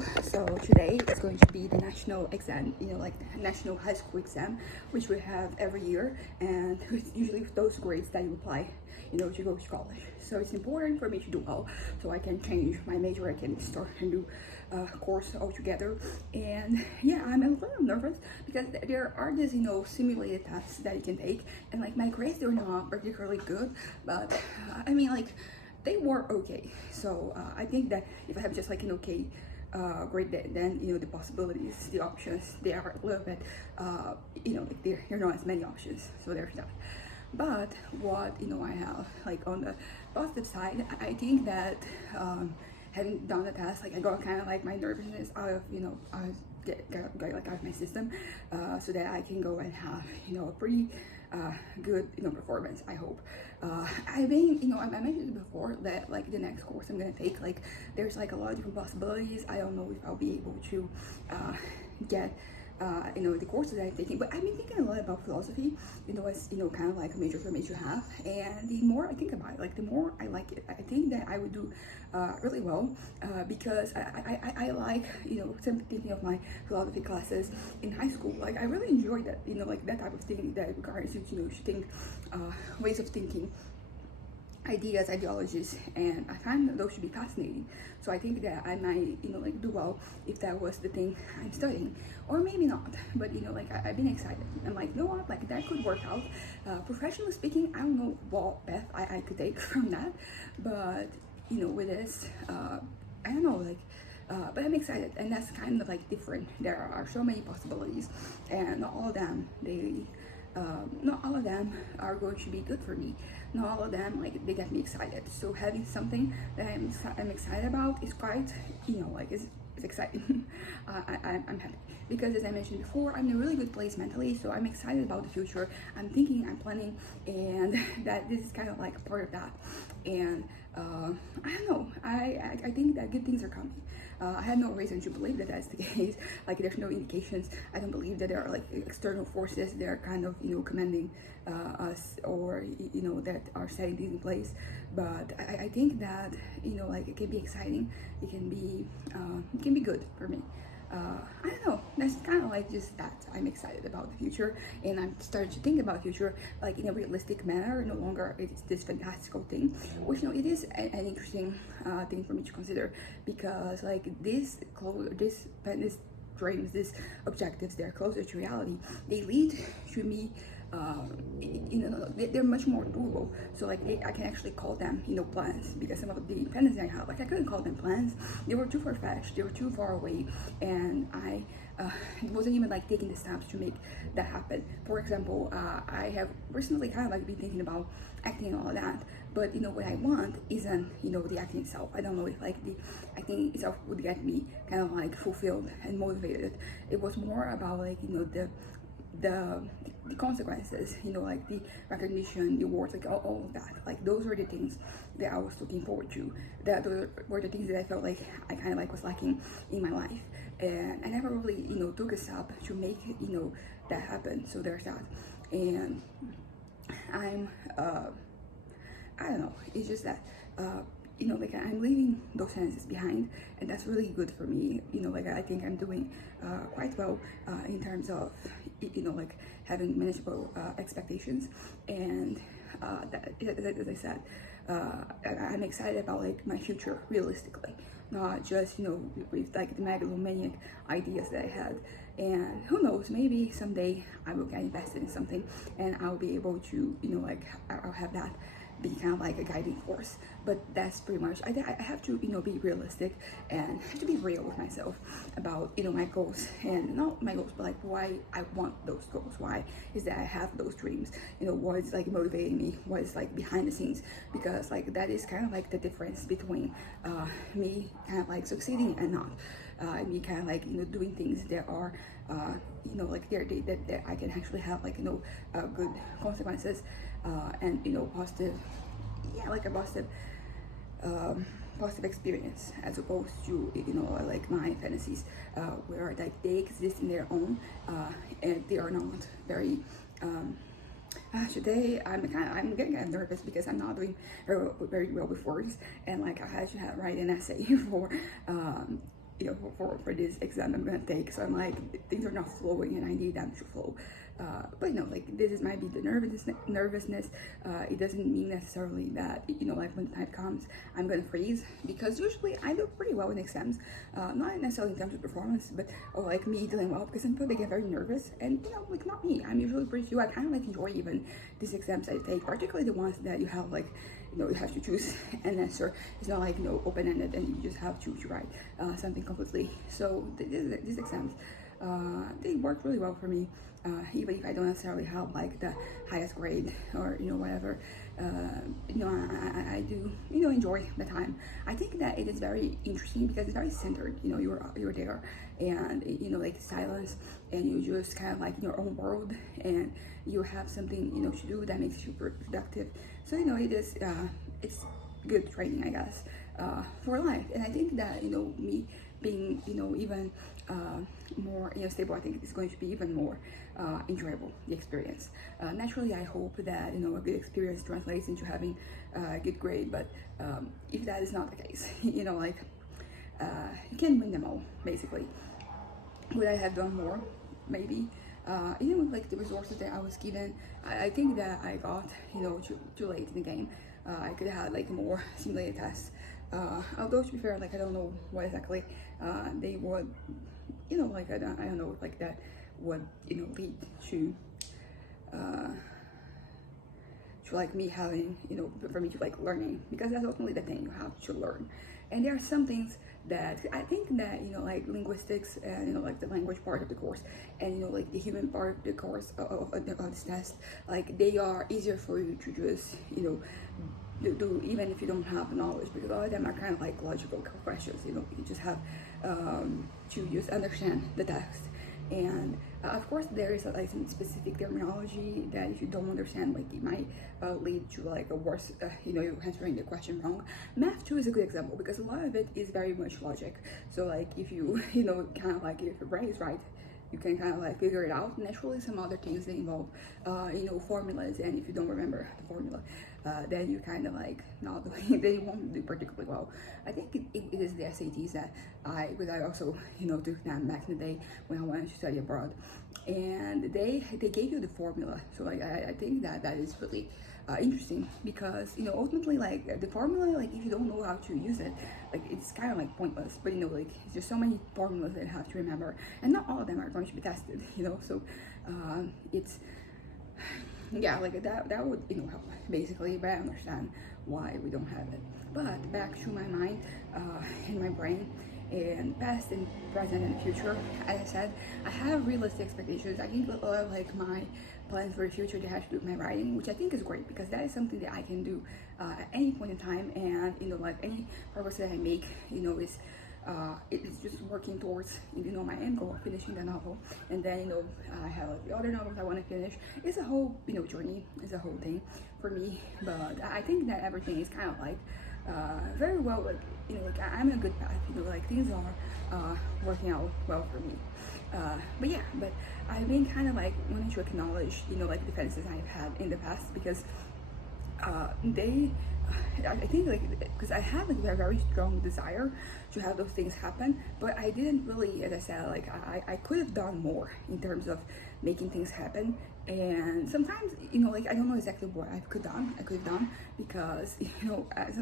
Hello, so today is going to be the national exam, like the national high school exam, which we have every year, and it's usually those grades that you apply, to go to college. So it's important for me to do well, so I can change my major, I can start a new course altogether. And yeah, I'm a little nervous because there are these, simulated tests that you can take, and like my grades, they're not particularly good, but I mean, like, they were okay. So I think that if I have just like an okay grade, then the possibilities, the options, they are a little bit like there are not as many options. So there's that. But what I have like on the positive side, I think that having done the test, like I got kind of like my nervousness out of I get like out of my system, so that I can go and have a pretty good performance, I hope. I mean, I mentioned it before that like the next course I'm gonna take, like there's like a lot of different possibilities. I don't know if I'll be able to get the courses that I'm taking, but I've been thinking a lot about philosophy, as kind of like a major for me to have. And the more I think about it, like the more I like it. I think that I would do really well, because I like thinking of my philosophy classes in high school. Like I really enjoyed that, like that type of thing that regards you to think ways of thinking, ideas, ideologies, and I find that those should be fascinating. So I think that I might, like do well if that was the thing I'm studying, or maybe not. But like I've been excited. I'm like, you know what, like that could work out. Professionally speaking, I don't know what path I could take from that, but with this, I don't know, like. But I'm excited, and that's kind of like different. There are so many possibilities, and not all of them not all of them are going to be good for me. Not all of them like they get me excited. So having something that I'm excited about is quite like it's exciting. I'm happy because, as I mentioned before, I'm in a really good place mentally. So I'm excited about the future. I'm thinking, I'm planning, and that this is kind of like part of that. And I don't know. I think that good things are coming. I have no reason to believe that that's the case. Like there's no indications. I don't believe that there are like external forces that are kind of commanding us, or that are setting things in place. But I think that like it can be exciting. It can be good for me. I don't know. That's kind of like just that. I'm excited about the future, and I'm starting to think about the future like in a realistic manner. No longer it's this fantastical thing, which it is an interesting thing for me to consider, because like this dreams, these objectives, they're closer to reality. They lead to me. They're much more doable. So like I can actually call them plans, because some of the plans I have, like I couldn't call them plans. They were too far-fetched, they were too far away, and I wasn't even like taking the steps to make that happen. For example, I have recently kind of like been thinking about acting and all of that, but what I want isn't the acting itself. I don't know if like the acting itself would get me kind of like fulfilled and motivated. It was more about like the consequences, like the recognition, the awards, like all of that. Like those were the things that I was looking forward to. That were the things that I felt like I kind of like was lacking in my life, and I never really took a step to make that happen. So there's that. And I'm I don't know, it's just that like I'm leaving those sentences behind, and that's really good for me. Like I think I'm doing quite well in terms of like having manageable expectations, and that, as I said, I'm excited about like my future realistically, not just with like the megalomaniac ideas that I had. And who knows, maybe someday I will get invested in something, and I'll be able to like I'll have that be kind of like a guiding force. But that's pretty much, I have to be realistic, and have to be real with myself about my goals, and not my goals, but like why I want those goals, why is that I have those dreams, what is like motivating me, what is like behind the scenes. Because like that is kind of like the difference between me kind of like succeeding and not, me kind of like doing things that are like that I can actually have like good consequences, and positive, like a positive positive experience, as opposed to like my fantasies, where like they exist in their own, and they are not very today I'm getting kind of nervous because I'm not doing very well with words, and like I had to write an essay for for this exam I'm gonna take. So I'm like, things are not flowing and I need them to flow. But like this is might be the nervousness. It doesn't mean necessarily that like when the time comes I'm gonna freeze, because usually I do pretty well in exams, not necessarily in terms of performance, but or like me doing well, because some people they get very nervous, and like not me. I'm usually pretty chill. I kind of like enjoy even these exams I take, particularly the ones that you have like you have to choose an answer. It's not like open-ended and you just have to write something completely. So these exams they work really well for me, even if I don't necessarily have like the highest grade or whatever. I do enjoy the time. I think that it is very interesting because it's very centered. You're there, and like silence, and you just kind of like in your own world, and you have something to do that makes you productive. So it is it's good training, I guess, for life. And I think that me being even more stable, I think it's going to be even more enjoyable, the experience. Naturally I hope that a good experience translates into having a good grade, but if that is not the case, like you can win them all basically. Would I have done more? Maybe. Even with like the resources that I was given, I think that I got too late in the game. I could have had like more simulated tests, although to be fair, like I don't know what exactly they would like I don't know like that would lead to like me having for me to like learning, because that's ultimately the thing, you have to learn. And there are some things that I think that like linguistics and like the language part of the course, and like the human part of the course of this test, like they are easier for you to just do even if you don't have the knowledge, because all of them are kind of like logical questions. You just have to just understand the text. And of course there is like some specific terminology that if you don't understand, like it might lead to like a worse you're answering the question wrong. Math too is a good example, because a lot of it is very much logic. So like if you kind of like, if your brain is right, you can kind of like figure it out. Naturally some other things that involve formulas, and if you don't remember the formula, then you kind of like not doing, then you won't do particularly well. I think it is the SATs that because I also took them back in the day when I wanted to study abroad, and they gave you the formula. So like I think that is really interesting, because ultimately like the formula, like if you don't know how to use it, like it's kind of like pointless. But like it's just so many formulas that you have to remember, and not all of them are going to be tested. So it's yeah, like that would help basically. But I understand why we don't have it. But back to my mind and my brain, and past and present and future, as I said, I have realistic expectations. I think a lot of like my plans for the future, they have to do with my writing, which I think is great, because that is something that I can do at any point in time. And like any progress that I make is it's just working towards my end goal of finishing the novel. And then I have like the other novels I want to finish. It's a whole journey, it's a whole thing for me. But I think that everything is kind of like very well, like like I'm in a good path, like things are working out well for me. But yeah, but I've been kind of like wanting to acknowledge like the fantasies I've had in the past, because I think like because I had like a very strong desire to have those things happen, but I didn't really, as I said, like I could have done more in terms of making things happen. And sometimes like I don't know exactly what I could have done, because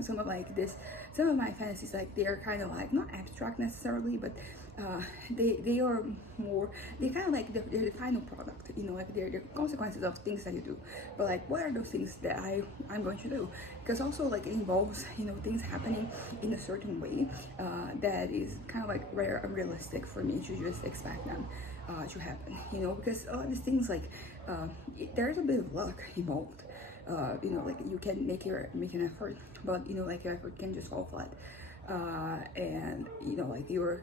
some of like this, some of my fantasies, like they're kind of like not abstract necessarily, but they are more, they kind of like they're the final product, like they're the consequences of things that you do. But like what are those things that I'm going to do? Because also like it involves things happening in a certain way that is kind of like rare, unrealistic for me to just expect them to happen, because a lot of these things, like there's a bit of luck involved. Like you can make an effort, but like your effort can just fall flat, and like you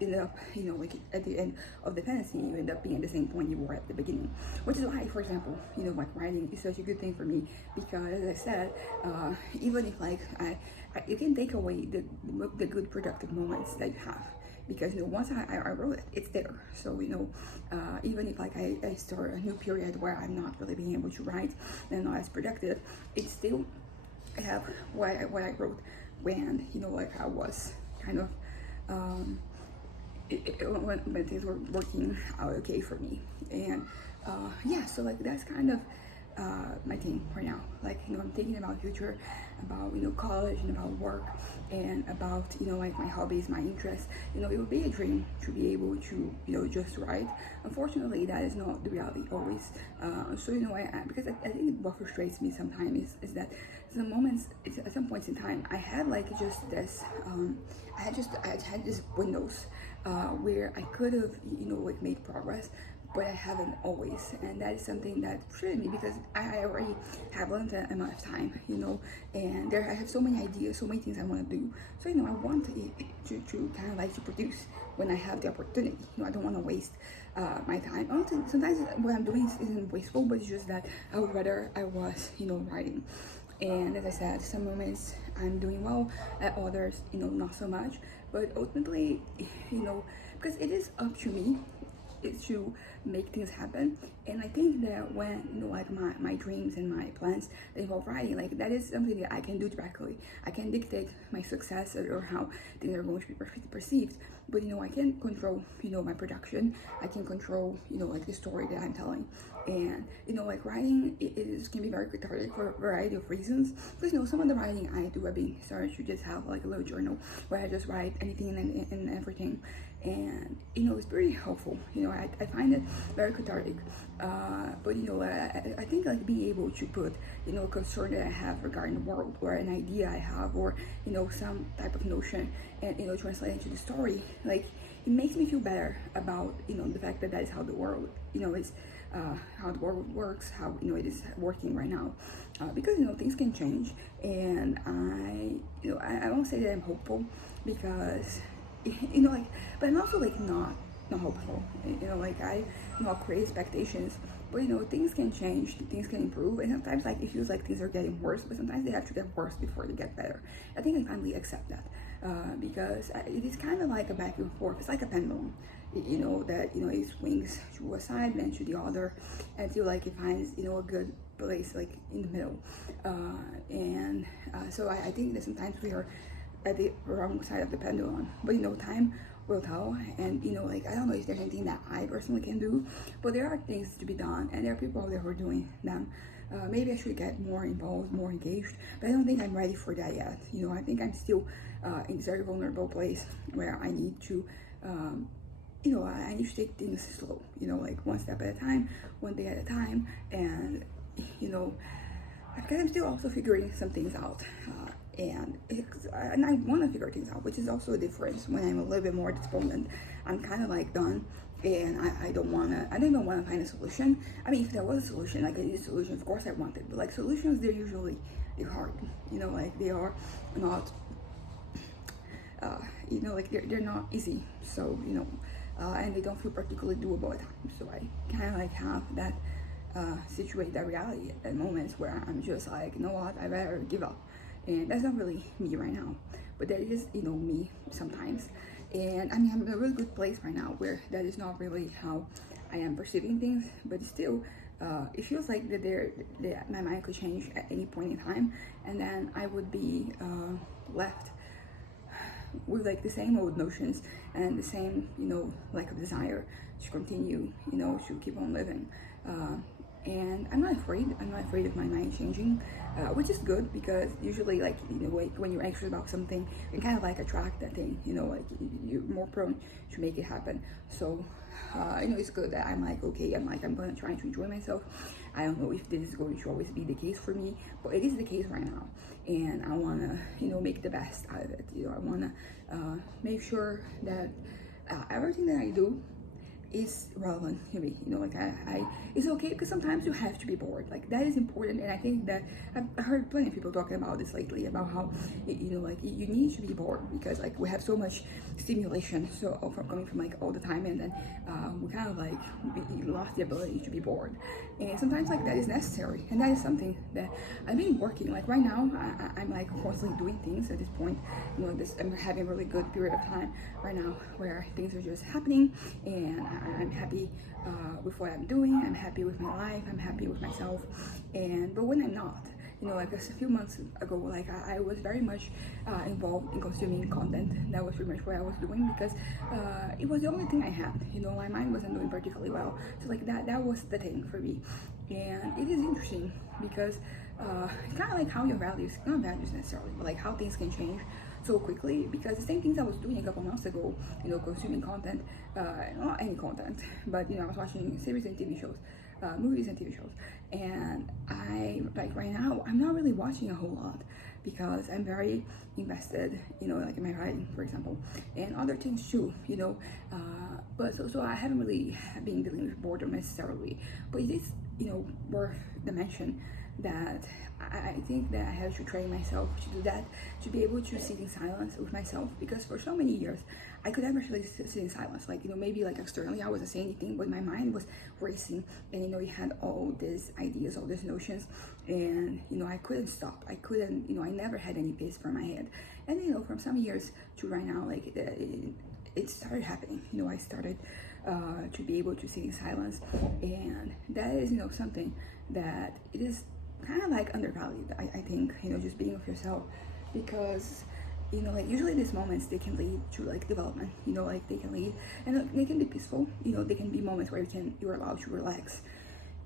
end up like at the end of the fantasy, you end up being at the same point you were at the beginning. Which is why, for example, like writing is such a good thing for me, because as I said, even if like you can take away the good productive moments that you have, because once I wrote it, it's there. So even if like I start a new period where I'm not really being able to write and not as productive, it's still I have what I wrote when like I was kind of when things were working out okay for me. And yeah, so like that's kind of my thing right now. Like, I'm thinking about future, about college, and about work, and about like my hobbies, my interests. It would be a dream to be able to just write. Unfortunately, that is not the reality always. So because I think what frustrates me sometimes is that some moments, at some points in time, I had like just this I had this windows where I could have like made progress, but I haven't always, and that is something that frustrated me because I already have limited amount of time, and I have so many ideas, so many things I want to do. So I want to kind of like to produce when I have the opportunity. I don't want to waste my time. I don't think sometimes what I'm doing isn't wasteful, but it's just that I would rather I was writing. And as I said, some moments I'm doing well, at others not so much. But ultimately, because it is up to me is to make things happen. And I think that when like my dreams and my plans that involve writing, like that is something that I can do directly. I can dictate my success or how things are going to be perceived, but I can control my production. I can control like the story that I'm telling. And like writing, it can be very cathartic for a variety of reasons, because some of the writing I do, I've been started to just have like a little journal where I just write anything and everything. And it's pretty helpful. I find it very cathartic. But I think like being able to put a concern that I have regarding the world, or an idea I have, or some type of notion, and translate into the story, like it makes me feel better about the fact that that is how the world is, how the world works, how it is working right now, because things can change. And I won't say that I'm hopeful, because like, but I'm also like not hopeful. Like I not create expectations, but things can change, things can improve, and sometimes like it feels like things are getting worse, but sometimes they have to get worse before they get better. I think I finally accept that, because it is kind of like a back and forth. It's like a pendulum, that it swings to a side then to the other until like it finds a good place like in the middle. And so I think that sometimes we are at the wrong side of the pendulum, but time will tell. And like I don't know if there's anything that I personally can do, but there are things to be done, and there are people out there who are doing them. Maybe I should get more involved, more engaged, but I don't think I'm ready for that yet. I think I'm still in this very vulnerable place where I need to I need to take things slow, like one step at a time, one day at a time. And because I'm still also figuring some things out, and I want to figure things out, which is also a difference. When I'm a little bit more despondent, I'm kind of like done, and I don't even want to find a solution. I mean, if there was a solution, like a solution, of course I want it, but like solutions, they're hard, like they are not, like they're not easy. So and they don't feel particularly doable at times. So I kind of like have that that reality at moments where I'm just like, what, I better give up. And that's not really me right now, but that is me sometimes. And I mean, I'm in a really good place right now where that is not really how I am perceiving things, but still it feels like that my mind could change at any point in time, and then I would be left with like the same old notions and the same lack of desire to continue to keep on living. And I'm not afraid of my mind changing, which is good, because usually like like when you're anxious about something, you kind of like attract that thing, like you're more prone to make it happen. So it's good that I'm like, okay, I'm gonna try to enjoy myself. I don't know if this is going to always be the case for me, but it is the case right now, and I wanna make the best out of it. I wanna make sure that everything that I do is relevant to me. Like I it's okay, because sometimes you have to be bored. Like that is important. And I think that I've heard plenty of people talking about this lately, about how like you need to be bored, because like we have so much stimulation from coming from like all the time, and then we kind of like we lost the ability to be bored. And sometimes like that is necessary, and that is something that I've been working. Like right now I'm like constantly doing things at this point. I'm having a really good period of time right now where things are just happening, and I'm happy with what I'm doing. I'm happy with my life. I'm happy with myself. But when I'm not, you know, like a few months ago, like I was very much involved in consuming content. That was pretty much what I was doing because it was the only thing I had. You know, my mind wasn't doing particularly well, so like that was the thing for me. And it is interesting because it's kind of like how your values, not values necessarily, but like how things can change so quickly, because the same things I was doing a couple months ago, you know, consuming content, not any content, but you know, I was watching series and TV shows, movies and TV shows, and I, like right now, I'm not really watching a whole lot because I'm very invested, you know, like in my writing, for example, and other things too, you know, but so I haven't really been dealing with boredom necessarily, but it is, you know, worth the mention that I think that I have to train myself to do that, to be able to sit in silence with myself, because for so many years I could never really sit in silence. Like, you know, maybe like externally I wasn't saying anything, but my mind was racing, and you know, it had all these ideas, all these notions, and you know, I couldn't stop. I couldn't, you know, I never had any peace for my head. And you know, from some years to right now, like it started happening. You know, I started to be able to sit in silence, and that is, you know, something that it is kind of like undervalued, I think, you know, just being with yourself, because you know, like usually these moments, they can lead to like development, you know, like they can lead, and they can be peaceful, you know, they can be moments where you're allowed to relax,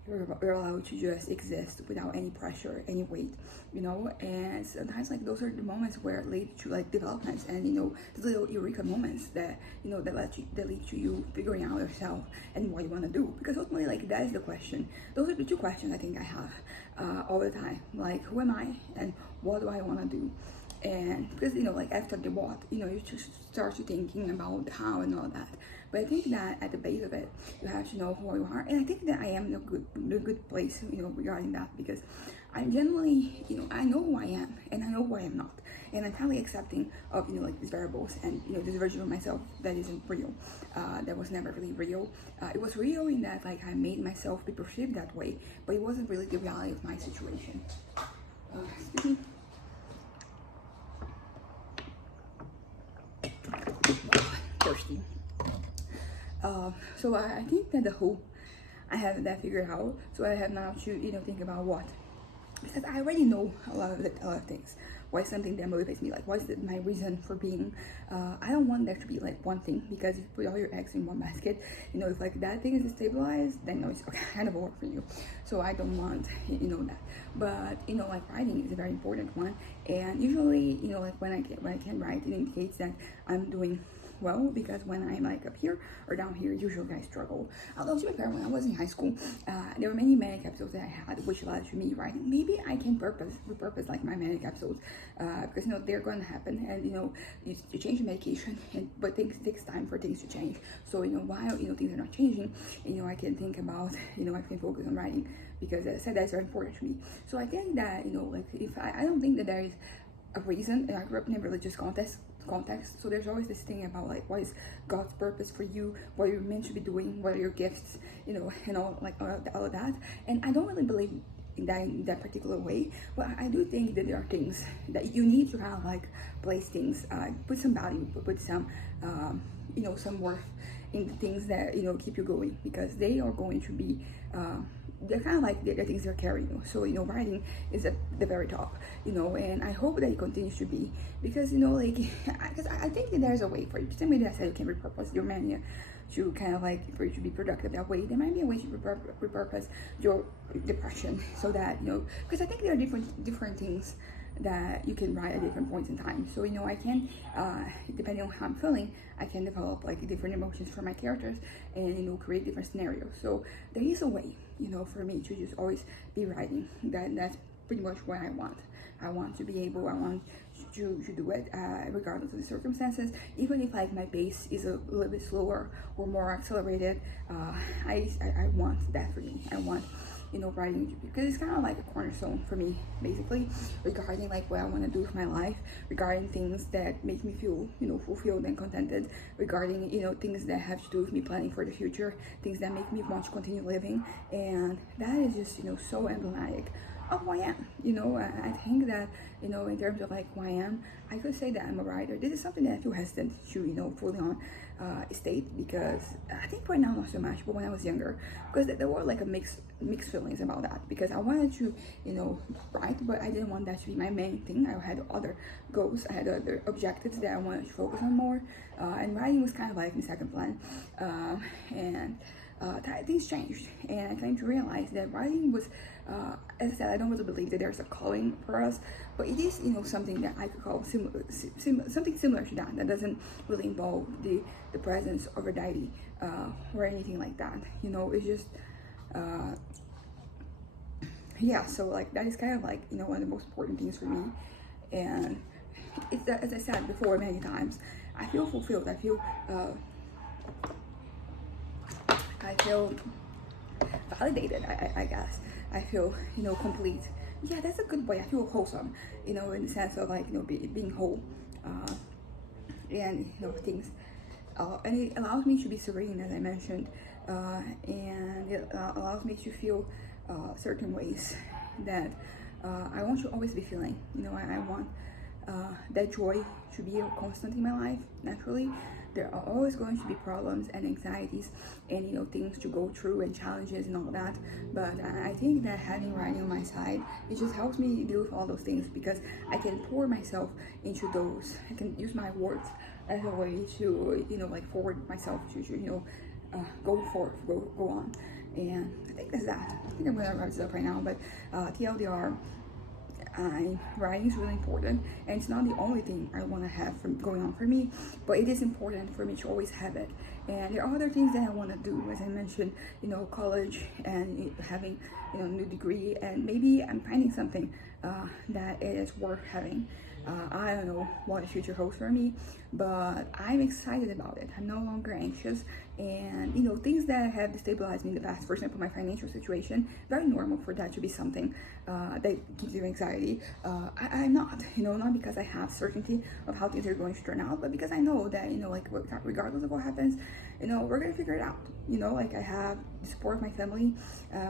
you're allowed to just exist without any pressure, any weight, you know. And sometimes like those are the moments where it lead to like developments, and you know, the little eureka moments that, you know, that lead to you figuring out yourself and what you want to do, because ultimately, like, that is the question. Those are the two questions I think I have all the time, like, who am I and what do I want to do? And because, you know, like after the what, you know, you just start to thinking about the how and all that. But I think that at the base of it, you have to know who you are, and I think that I am in a good place, you know, regarding that, because I'm generally, you know, I know who I am and I know who I am not, and I'm finally accepting of, you know, like these variables and, you know, this version of myself that isn't real, that was never really real. It was real in that, like, I made myself be perceived that way, but it wasn't really the reality of my situation. Excuse me. Thirsty. So I think that the whole, I have that figured out. So I have now to, you know, think about what, because I already know a lot of things. What is something that motivates me? Like, what is my reason for being? I don't want there to be like one thing, because if you put all your eggs in one basket, you know, if like that thing is destabilized, then no, it's kind of a work for you. So I don't want, you know, that. But you know, like writing is a very important one, and usually, you know, like when I can write, it indicates that I'm doing well, because when I'm like up here or down here, usually I struggle. Although to be fair, when I was in high school, there were many manic episodes that I had, which led to me writing. Maybe I can repurpose like my manic episodes, because you know, they're going to happen, and you know, you change the medication, but things takes time for things to change. So you know, while you know things are not changing, you know, I can think about, you know, I can focus on writing, because as I said, that's very important to me. So I think that, you know, like if I don't think that there is a reason, and I grew up in a religious context, so there's always this thing about like, what is God's purpose for you, what you're meant to be doing, what are your gifts, you know, and all of that. And I don't really believe in that particular way, but I do think that there are things that you need to have, like place things, put some value, put some you know, some worth in the things that, you know, keep you going, because they are going to be they're kind of like the things they're carrying you. So you know, writing is at the very top, you know, and I hope that it continues to be, because you know, like, because I think that there's a way for you. The same way that I said you can repurpose your mania to kind of like for you to be productive that way, there might be a way to repurpose your depression, so that, you know, because I think there are different things that you can write at different points in time. So you know, I can depending on how I'm feeling, I can develop like different emotions for my characters, and you know, create different scenarios. So there is a way, you know, for me to just always be writing. That's pretty much what I want. I want to be able, I want to do it regardless of the circumstances, even if like my pace is a little bit slower or more accelerated. I want that for me. I want, you know, writing, because it's kind of like a cornerstone for me, basically, regarding like what I want to do with my life, regarding things that make me feel, you know, fulfilled and contented, regarding, you know, things that have to do with me planning for the future, things that make me want to continue living. And that is just, you know, so emblematic of who I am. You know, I think that, you know, in terms of like who I am, I could say that I'm a writer. This is something that I feel hesitant to, you know, fully on state, because I think right now not so much, but when I was younger, because there were like a mixed feelings about that, because I wanted to, you know, write, but I didn't want that to be my main thing. I had other goals, I had other objectives that I wanted to focus on more, and writing was kind of like in second plan, and things changed, and I came to realize that writing was, as I said, I don't really believe that there's a calling for us, but it is, you know, something that I could call something similar to that, that doesn't really involve the presence of a deity or anything like that. You know, it's just yeah. So like that is kind of like, you know, one of the most important things for me, and it's that, as I said before many times, I feel fulfilled. I feel validated, I guess. I feel, you know, complete. Yeah, that's a good way. I feel wholesome, you know, in the sense of like, you know, being whole, and, you know, things. And it allows me to be serene, as I mentioned, and it allows me to feel certain ways that I want to always be feeling. You know, I want that joy to be a constant in my life. Naturally, there are always going to be problems and anxieties, and, you know, things to go through and challenges and all that, but I think that having writing on my side, it just helps me deal with all those things, because I can pour myself into those. I can use my words as a way to, you know, like forward myself to, you know, go forth, go on. And I think that's that. I think I'm gonna wrap this up right now, but TLDR, writing is really important, and it's not the only thing I want to have from going on for me, but it is important for me to always have it. And there are other things that I want to do, as I mentioned, you know, college and having, you know, a new degree, and maybe I'm finding something that it is worth having. I don't know what the future holds for me, but I'm excited about it. I'm no longer anxious, and, you know, things that have destabilized me in the past, for example, my financial situation, very normal for that to be something that gives you anxiety. I'm not, you know, not because I have certainty of how things are going to turn out, but because I know that, you know, like regardless of what happens, you know, we're gonna figure it out. You know, like I have the support of my family,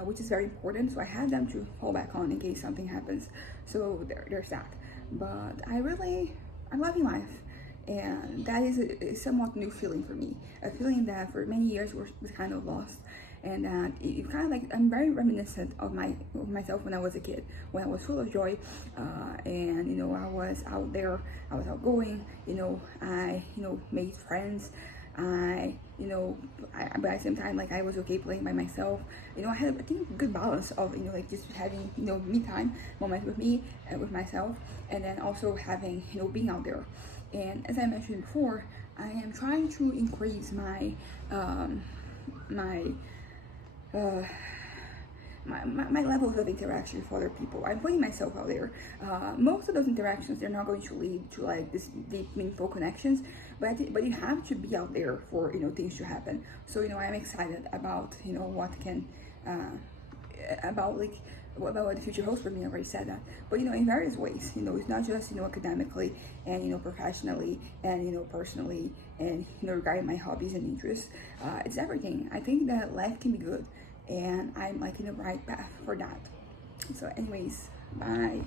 which is very important, so I have them to fall back on in case something happens. So there's that. But I'm loving life, and that is a somewhat new feeling for me, a feeling that for many years was kind of lost, and that it kind of like, I'm very reminiscent of myself when I was a kid, when I was full of joy, and, you know, I was out there, I was outgoing, you know, I, you know, made friends, but at the same time, like, I was okay playing by myself. You know, I had, I think, a good balance of, you know, like just having, you know, me time moments with me and with myself, and then also having, you know, being out there. And as I mentioned before, I am trying to increase my my levels of interaction with other people. I'm putting myself out there. Most of those interactions, they're not going to lead to like this deep, meaningful connections, but you have to be out there for, you know, things to happen. So, you know, I'm excited about, you know, what can about like about what the future holds for me. I already said that, but, you know, in various ways. You know, it's not just, you know, academically and, you know, professionally and, you know, personally, and, you know, regarding my hobbies and interests. It's everything. I think that life can be good, and I'm like in the right path for that. So anyways, bye.